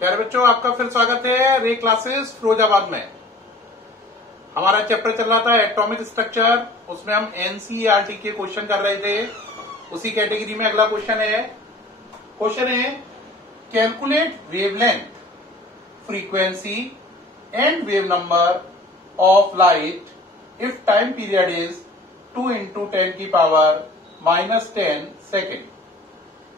प्यारे बच्चों, आपका फिर स्वागत है रे क्लासेस फिरोजाबाद में। हमारा चैप्टर चल रहा था एटॉमिक स्ट्रक्चर। उसमें हम एनसीईआरटी के क्वेश्चन कर रहे थे। उसी कैटेगरी में अगला क्वेश्चन है calculate wavelength, frequency and wave number of light if time period is 2 into 10 की पावर -10 सेकेंड।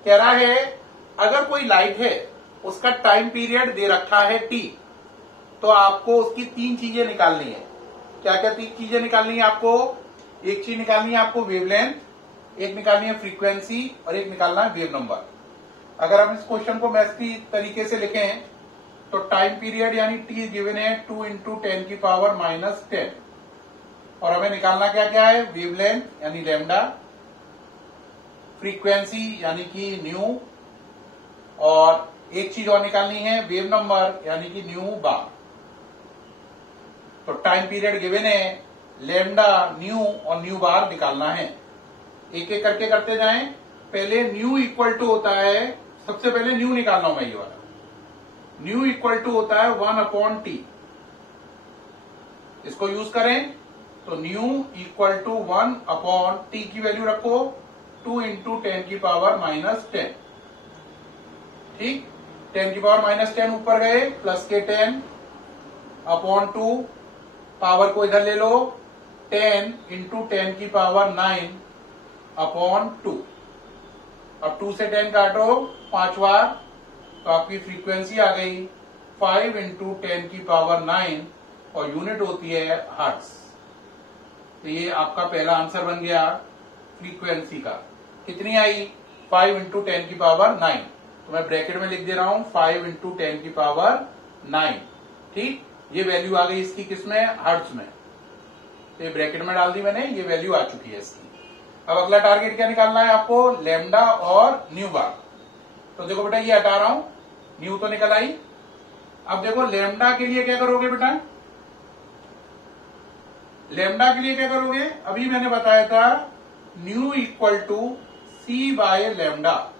कह रहा है अगर कोई लाइट है, उसका टाइम पीरियड दे रखा है t, तो आपको उसकी तीन चीजें निकालनी है। क्या क्या तीन चीजें निकालनी है आपको? एक चीज निकालनी है आपको वेवलेंथ, एक निकालनी है फ्रीक्वेंसी और एक निकालना है वेव नंबर। अगर हम इस क्वेश्चन को मैथ की तरीके से लिखें तो टाइम पीरियड यानी t गिवन है 2 into 10 की पावर -10 और हमें निकालना क्या क्या है? वेवलेंथ यानी लैम्डा, फ्रीक्वेंसी यानी कि न्यू और एक चीज और निकालनी है वेव नंबर यानी कि न्यू बार। तो टाइम पीरियड गिवन है, लैम्डा, न्यू और न्यू बार निकालना है। एक एक करके करते जाएं। पहले न्यू इक्वल टू होता है, सबसे पहले न्यू निकालना हूं मैं ये वाला। न्यू इक्वल टू होता है 1/t। इसको यूज करें तो न्यू इक्वल टू 1/t की वैल्यू रखो 2 into 10 की पावर -10। ठीक, 10 की पावर -10 ऊपर गए, प्लस के 10/2, पावर को इधर ले लो, 10 into 10 की पावर 9/2। अब 2 से 10 काटो 5 बार, तो आपकी फ्रीक्वेंसी आ गई 5 into 10 की पावर 9 और यूनिट होती है हर्ट्ज। तो ये आपका पहला आंसर बन गया फ्रीक्वेंसी का। कितनी आई? 5 into 10 की पावर 9। तो मैं ब्रैकेट में लिख दे रहा हूं 5 into 10 की पावर 9। ठीक, ये वैल्यू आ गई इसकी किसमें? हर्ट्ज में। तो ये ब्रैकेट में डाल दी मैंने, ये वैल्यू आ चुकी है इसकी। अब अगला टारगेट क्या निकालना है आपको? लैम्डा और न्यू बार। तो देखो बेटा, ये हटा रहा हूं, न्यू तो निकल आई। अब देखो लैम्डा के लिए क्या करोगे बेटा? लैम्डा के लिए क्या करोगे? अभी मैंने बताया था nu equal to c by lambda.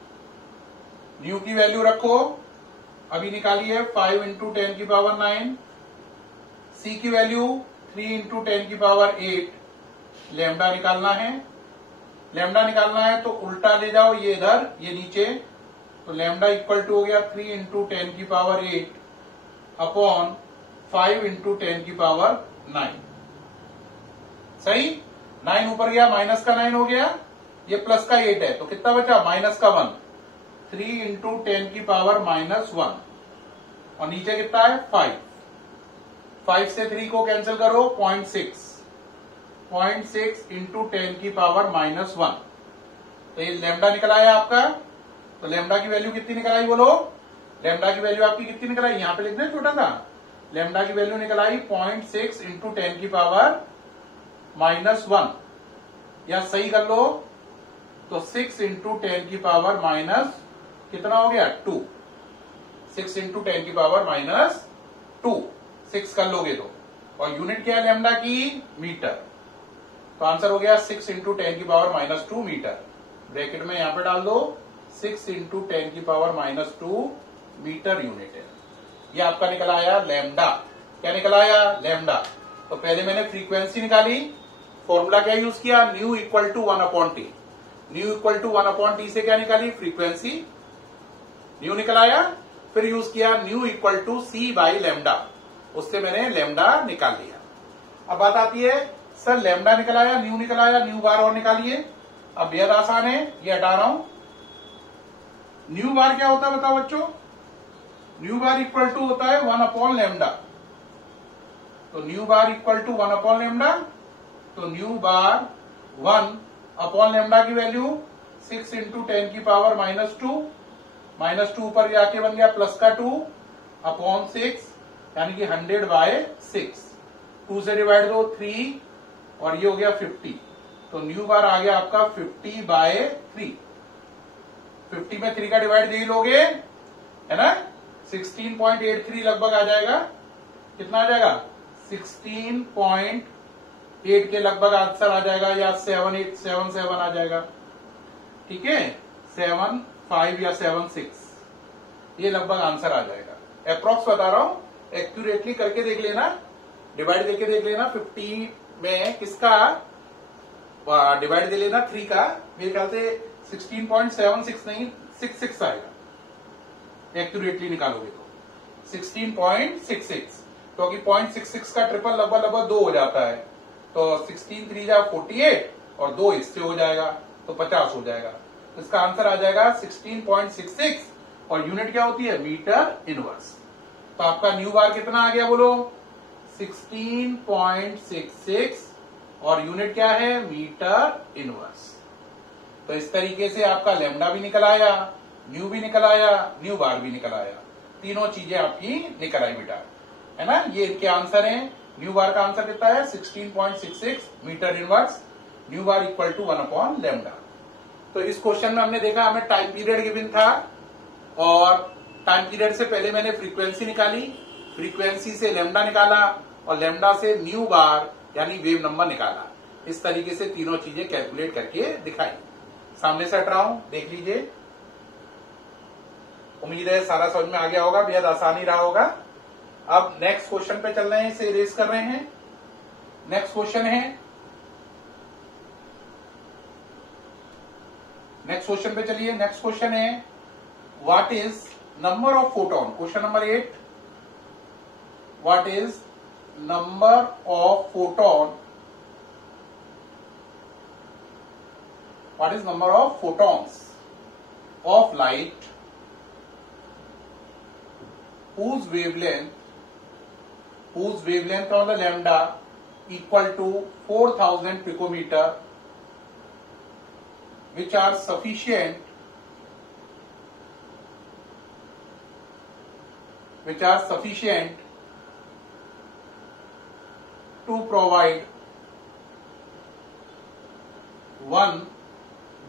Nu की वैल्यू रखो, अभी निकाली है 5 into 10 की पावर 9। c की वैल्यू 3 into 10 की पावर 8। लैम्डा निकालना है। लैम्डा निकालना है तो उल्टा ले जाओ, ये इधर ये नीचे। तो लैम्डा इक्वल टू हो गया 3 into 10 की पावर 8 अपॉन 5 into 10 की पावर 9। सही, 9 ऊपर गया, माइनस का 9 हो गया, ये प्लस का 8 है, तो कितना बचा? माइनस का 1। 3 into 10 की पावर -1 और नीचे कितना है? 5। 5 से 3 को कैंसिल करो, 0.6 into 10 की पावर -1। तो ये लैम्डा निकल आया आपका। तो लैम्डा की वैल्यू कितनी निकल आई बोलो? लैम्डा की वैल्यू आपकी कितनी निकल आई? यहां पे लिख दें छोटा सा। लैम्डा की वैल्यू निकल आई 0.6 into 10 की पावर -1, या सही कर लो तो 6 into 10 की पावर माइनस कितना हो गया? 2। 6 into 10 की पावर -2, 6 कर लोगे तो। और यूनिट क्या है लैम्डा की? मीटर। तो आंसर हो गया 6 into 10 की पावर -2 मीटर। ब्रैकेट में यहां पे डाल दो 6 into 10 की पावर -2 मीटर यूनिट है। ये आपका निकल आया लैम्डा। क्या निकल आया? लैम्डा। तो पहले मैंने फ्रीक्वेंसी निकाली, फॉर्मूला क्या यूज किया? Nu equal to 1/t। Nu equal to 1/t से क्या निकाली? फ्रीक्वेंसी। न्यू निकल आया। फिर यूज किया nu equal to c by lambda, उससे मैंने लैम्डा निकाल लिया। अब बात आती है सर लैम्डा निकल आया, न्यू निकल आया, न्यू बार और निकालिए। अब बेहद आसान है, ये हटा रहा हूं। न्यू बार क्या होता है बताओ बच्चों? न्यू बार इक्वल टू होता है 1/लैम्डा। तो न्यू बार इक्वल टू 1/लैम्डा। तो न्यू बार 1/लैम्डा की वैल्यू 6 into 10 की पावर -2। -2 ऊपर जाके बन गया प्लस का 2 अपॉन 6, यानी कि 100/6। 2 से डिवाइड दो 3 और ये हो गया 50। तो न्यू बार आ गया आपका 50/3। 50 में 3 का डिवाइड दे लोगे, है ना? 16.83 लगभग आ जाएगा। कितना आ जाएगा? 16.8 के लगभग आंसर आ जाएगा, या 7877 आ जाएगा। ठीक है, 75 या 76 ये लगभग आंसर आ जाएगा। अप्रोक्स बता रहा हूं, एक्यूरेटली करके देख लेना, डिवाइड करके देख लेना। 50 में किसका डिवाइड दे लेना 3 का, मेरे ख्याल से 16.76 नहीं 66 आएगा। एक्यूरेटली निकालोगे तो 16.66, क्योंकि 0.66 का ट्रिपल लगभग 2 हो जाता है, तो 16 3 जा 48 और 2 इससे हो जाएगा तो 50 हो जाएगा। तो इसका आंसर आ जाएगा 16.66 और यूनिट क्या होती है, मीटर इनवर्स। तो आपका न्यू बार कितना आ गया बोलो, 16.66 और यूनिट क्या है, मीटर इनवर्स। तो इस तरीके से आपका लैम्डा भी निकल आया, न्यू भी निकल आया, न्यू बार भी निकल आया, तीनों चीजें आपकी निकल आई बेटा, है ना। ये इनके आंसर हैं। न्यू बार का आंसर कितना है 16.66 metre inverse, nu bar equal to 1 lambda. तो इस क्वेश्चन में हमने देखा हमें टाइम पीरियड गिवन था और टाइम पीरियड से पहले मैंने फ्रीक्वेंसी निकाली, फ्रीक्वेंसी से लैम्डा निकाला और लैम्डा से न्यू बार यानी वेव नंबर निकाला। इस तरीके से तीनों चीजें कैलकुलेट करके दिखाई। सामने से हट रहा हूं, देख लीजिए। उम्मीद है सारा समझ में आ गया होगा, बेहद आसानी रहा होगा। अब नेक्स्ट क्वेश्चन पे चल रहे हैं, इसे इरेज कर रहे हैं। नेक्स्ट क्वेश्चन है, नेक्स्ट क्वेश्चन पे चलिए। नेक्स्ट क्वेश्चन है what is number of photon, question number 8। What is number of photon, what is number of photons of light whose wavelength का मतलब lambda equal to 4000 picometre which are sufficient to provide 1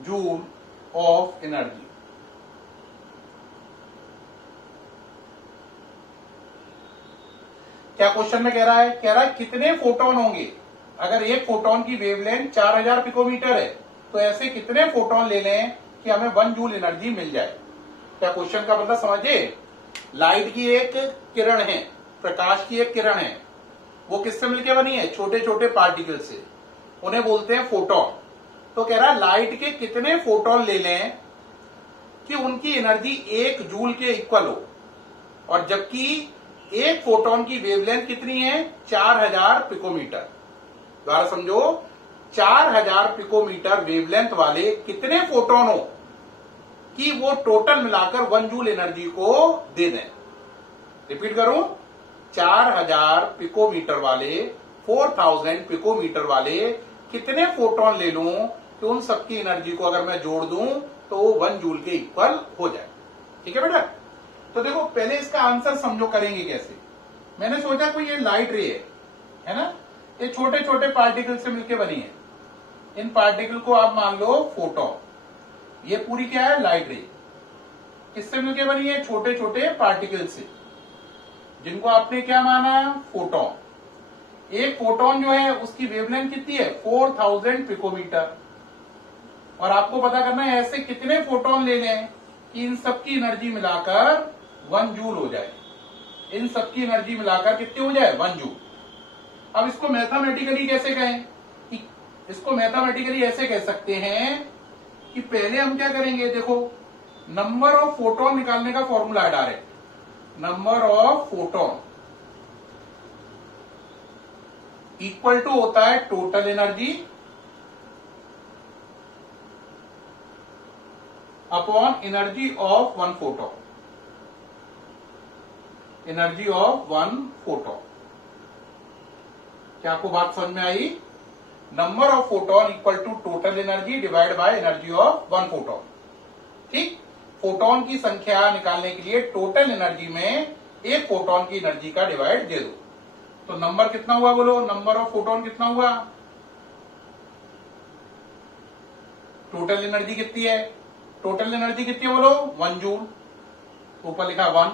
joule of energy। क्या question में कह रहा है, कितने photon होंगे अगर एक फोटोन की वेवलेंथ 4000 पिकोमीटर है, तो ऐसे कितने फोटोन ले लें कि हमें 1 जूल एनर्जी मिल जाए। क्या क्वेश्चन का मतलब समझिए। लाइट की एक किरण है, प्रकाश की एक किरण है, वो किससे मिलकर बनी है, छोटे छोटे पार्टिकल से, उन्हें बोलते हैं फोटोन। तो कह रहा है लाइट के कितने फोटोन ले लें कि उनकी एनर्जी 1 जूल के इक्वल हो, और जबकि एक फोटोन की वेवलेंथ कितनी है 4000 पिकोमीटर। दोबारा समझो, 4000 पिकोमीटर वेवलेंथ वाले कितने फोटोन हो कि वो टोटल मिलाकर 1 जूल एनर्जी को दे दें। रिपीट करूं, 4000 पिकोमीटर वाले, 4000 पिकोमीटर वाले कितने फोटोन ले लूं कि उन सबकी एनर्जी को अगर मैं जोड़ दूं तो वो 1 जूल के इक्वल हो जाए। ठीक है बेटा। तो देखो पहले इसका आंसर समझो करेंगे कैसे। मैंने सोचा कोई ये लाइट रे है ना, ये छोटे छोटे पार्टिकल से मिलकर बनी है। इन पार्टिकल को आप मान लो फोटोन। ये पूरी क्या है, लाइट रे। किससे मिलकर बनी है, छोटे छोटे पार्टिकल से, जिनको आपने क्या माना, फोटोन। एक फोटोन जो है उसकी वेवलेंथ कितनी है 4000 पिकोमीटर, और आपको पता करना है ऐसे कितने फोटोन ले लें कि इन सबकी एनर्जी मिलाकर 1 जूल हो जाए। इन सबकी एनर्जी मिलाकर कितनी हो जाए, 1 जूल। अब इसको मैथमेटिकली कैसे कहें, इसको मैथमेटिकली ऐसे कह सकते हैं कि पहले हम क्या करेंगे, देखो नंबर ऑफ फोटोन निकालने का फॉर्मूला है direct. Number of photon equal to होता है total energy upon energy of 1 photon. Energy of 1 photon. क्या आपको बात समझ में आई। Number of photon equal to total energy divide by energy of 1 photon. ठीक, फोटोन की संख्या निकालने के लिए टोटल एनर्जी में एक फोटोन की एनर्जी का डिवाइड दे दो। तो नंबर कितना हुआ बोलो, नंबर ऑफ फोटोन कितना हुआ, टोटल एनर्जी कितनी है, टोटल एनर्जी कितनी है बोलो 1 जूल, ऊपर लिखा 1।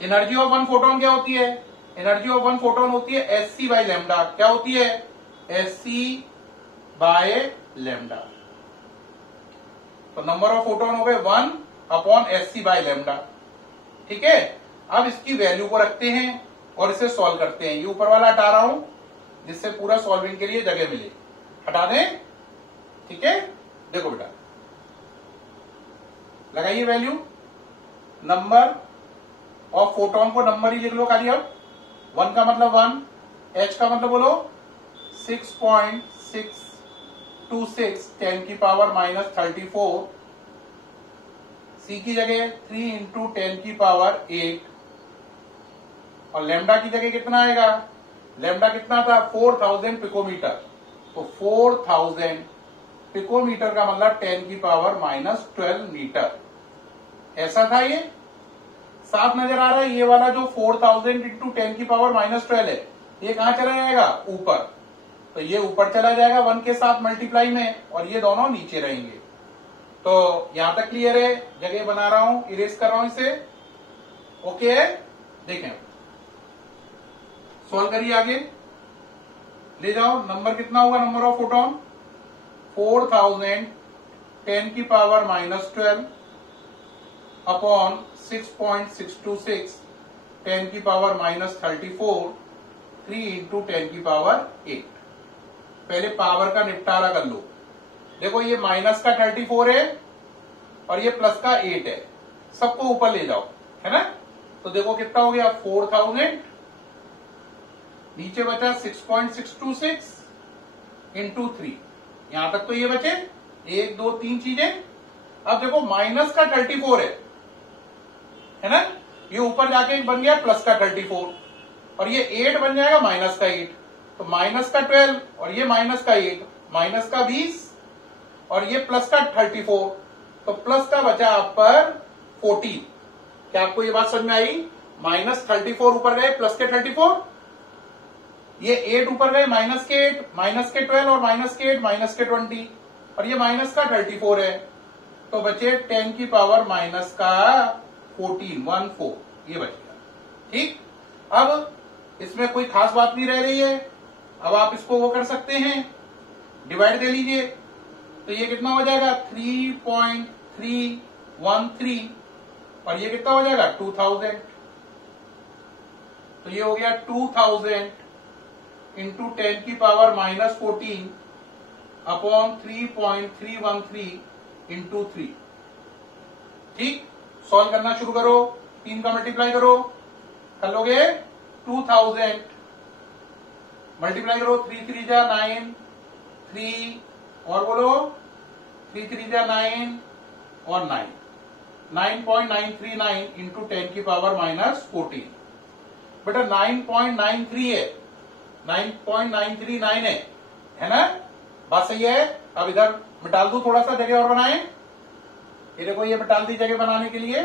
एनर्जी ऑफ 1 फोटोन क्या होती है, एनर्जी ऑफ 1 फोटोन होती है एससी बाय लैम्डा। क्या होती है, एससी बाय लैम्डा। तो नंबर ऑफ फोटोन हो गए 1 अपॉन एससी बाय लैम्डा। ठीक है। अब इसकी वैल्यू को रखते हैं और इसे सॉल्व करते हैं। ये ऊपर वाला हटा रहा हूं जिससे पूरा सॉल्विंग के लिए जगह मिले। हटा दें, ठीक है। देखो बेटा, लगाइए वैल्यू। नंबर ऑफ फोटोन को नंबर ही लिख लो खाली। अब 1 का मतलब 1, h का मतलब बोलो 6.626 10 की पावर -34, c की जगह 3 इंटू 10 की पावर 8, और लेमडा की जगह कितना आएगा? लेमडा कितना था? 4000 पिकोमीटर। तो 4000 पिकोमीटर का मतलब 10 की पावर -12 मीटर। ऐसा था ये। साफ नजर आ रहा है? ये वाला जो 4000 इंटू 10 की पावर -12 है, ये कहां चला जाएगा? ऊपर। तो ये ऊपर चला जाएगा 1 के साथ मल्टीप्लाई में, और ये दोनों नीचे रहेंगे। तो यहां तक क्लियर है? जगह बना रहा हूं, इरेज कर रहा हूं इसे। ओके है? देखें, सॉल्व करिए, आगे ले जाओ। नंबर कितना होगा? नंबर ऑफ फोटोन 4000 10 की पावर -12 अपॉन 6.626 10 की पावर -34 3 इंटू 10 की पावर 8। पहले पावर का निपटारा कर लो। देखो, ये माइनस का 34 है और ये प्लस का 8 है। सबको ऊपर ले जाओ, है ना। तो देखो कितना हो गया? 4000, नीचे बचा 6.626 इंटू 3। यहां तक तो ये बचे 1 2 3 चीजें। अब देखो, माइनस का 34 है ना। ये ऊपर जाके बन गया प्लस का 34, और ये 8 बन जाएगा माइनस का 8। तो माइनस का 12 और ये माइनस का 8, माइनस का 20 और ये प्लस का 34। तो प्लस का बचा आप पर 14। क्या आपको ये बात समझ में आई? -34 ऊपर गए प्लस के 34, ये 8 ऊपर गए माइनस के 8, माइनस के 12 और माइनस के 8 माइनस के 20, और ये माइनस का 34 है। तो बचे 10 की पावर माइनस का 14 ये बच गया। ठीक। अब इसमें कोई खास बात नहीं रह रही है। अब आप इसको वो कर सकते हैं, डिवाइड दे लीजिए। तो ये कितना हो जाएगा? 3.313, और ये कितना हो जाएगा? 2000। तो ये हो गया 2000 इंटू 10 की पावर -14 अपॉन 3.313 इंटू 3। ठीक। सॉल्व करना शुरू करो। 3 का मल्टीप्लाई करो, कर लोगे 2000 मल्टीप्लाई करो। 3 3 जा 9, 3 और बोलो 3 3 जा 9 और 9, 9.939 इंटू 10 की पावर -14। बेटा 9.93 है, 9.939 है ना। बात सही है। अब इधर मिटाल दू, थोड़ा सा जगह और बनाएं। ये देखो, ये मिटाल दी जगह बनाने के लिए।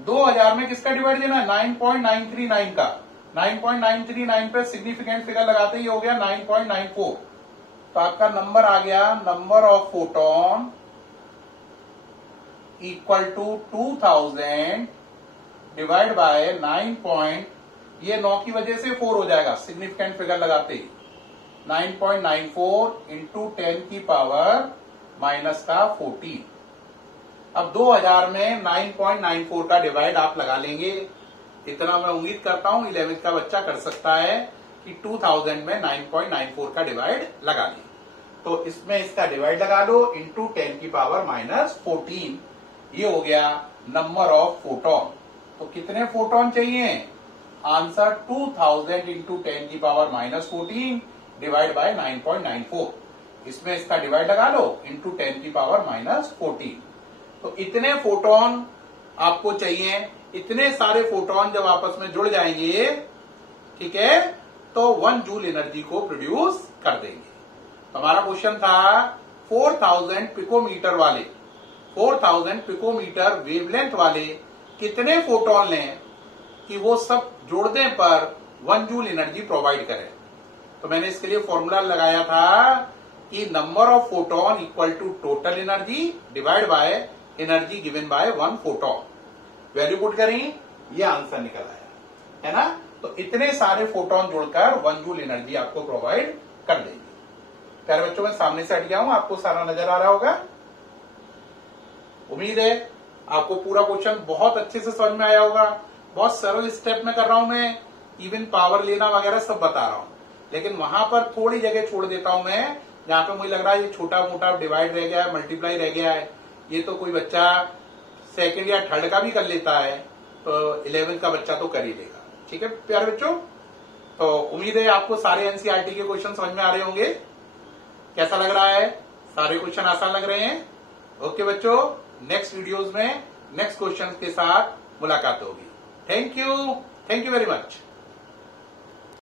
2000 में किसका डिवाइड देना है? 9.939 का। 9.939 पे सिग्निफिकेंट फिगर लगाते ही हो गया 9.94। तो आपका नंबर आ गया, number of photon equal to 2000 divide by 9. ये 9 की वजह से 4 हो जाएगा सिग्निफिकेंट फिगर लगाते ही। 9.94 इंटू 10 की पावर माइनस का 14। अब 2000 में 9.94 का डिवाइड आप लगा लेंगे। इतना मैं उम्मीद करता हूं 11th का बच्चा कर सकता है कि 2000 में 9.94 का डिवाइड लगा ले। तो इसमें इसका डिवाइड लगा लो इंटू 10 की पावर -14। ये हो गया नंबर ऑफ फोटोन। तो कितने फोटोन चाहिए? आंसर 2000 इंटू 10 की पावर -14 डिवाइड बाय 9.94। इसमें इसका डिवाइड लगा लो इंटू 10 की पावर -14। तो इतने फोटोन आपको चाहिए। इतने सारे फोटोन जब आपस में जुड़ जाएंगे, ठीक है, तो 1 जूल एनर्जी को प्रोड्यूस कर देंगे। हमारा क्वेश्चन था 4000 पिकोमीटर वाले, 4000 पिकोमीटर वेवलेंथ वाले कितने फोटोन लें कि वो सब जोड़ने पर 1 जूल एनर्जी प्रोवाइड करें। तो मैंने इसके लिए फॉर्मूला लगाया था कि number of photon equal to total energy divide by energy given by 1 photon. Value put करें, ये आंसर निकल आया, है ना। तो इतने सारे फोटोन जुड़कर 1 जूल एनर्जी आपको प्रोवाइड कर देंगे। प्यारे बच्चों, मैं सामने से हट गया हूं, आपको सारा नजर आ रहा होगा। उम्मीद है आपको पूरा क्वेश्चन बहुत अच्छे से समझ में आया होगा। बहुत सरल स्टेप में कर रहा हूं मैं, इवन पावर लेना वगैरह सब बता रहा हूं, लेकिन वहां पर थोड़ी जगह छोड़ देता हूं मैं जहां पे मुझे लग रहा है ये छोटा मोटा डिवाइड रह गया है, मल्टीप्लाई रह गया है, ये तो कोई बच्चा सेकंड या थर्ड का भी कर लेता है, तो 11th का बच्चा तो कर ही लेगा। ठीक है प्यारे बच्चों, तो उम्मीद है आपको सारे एनसीईआरटी के क्वेश्चन समझ में आ रहे होंगे। कैसा लग रहा है? सारे क्वेश्चन आसान लग रहे हैं? ओके बच्चों, नेक्स्ट वीडियोस में नेक्स्ट क्वेश्चन के साथ मुलाकात होगी। Thank you very much.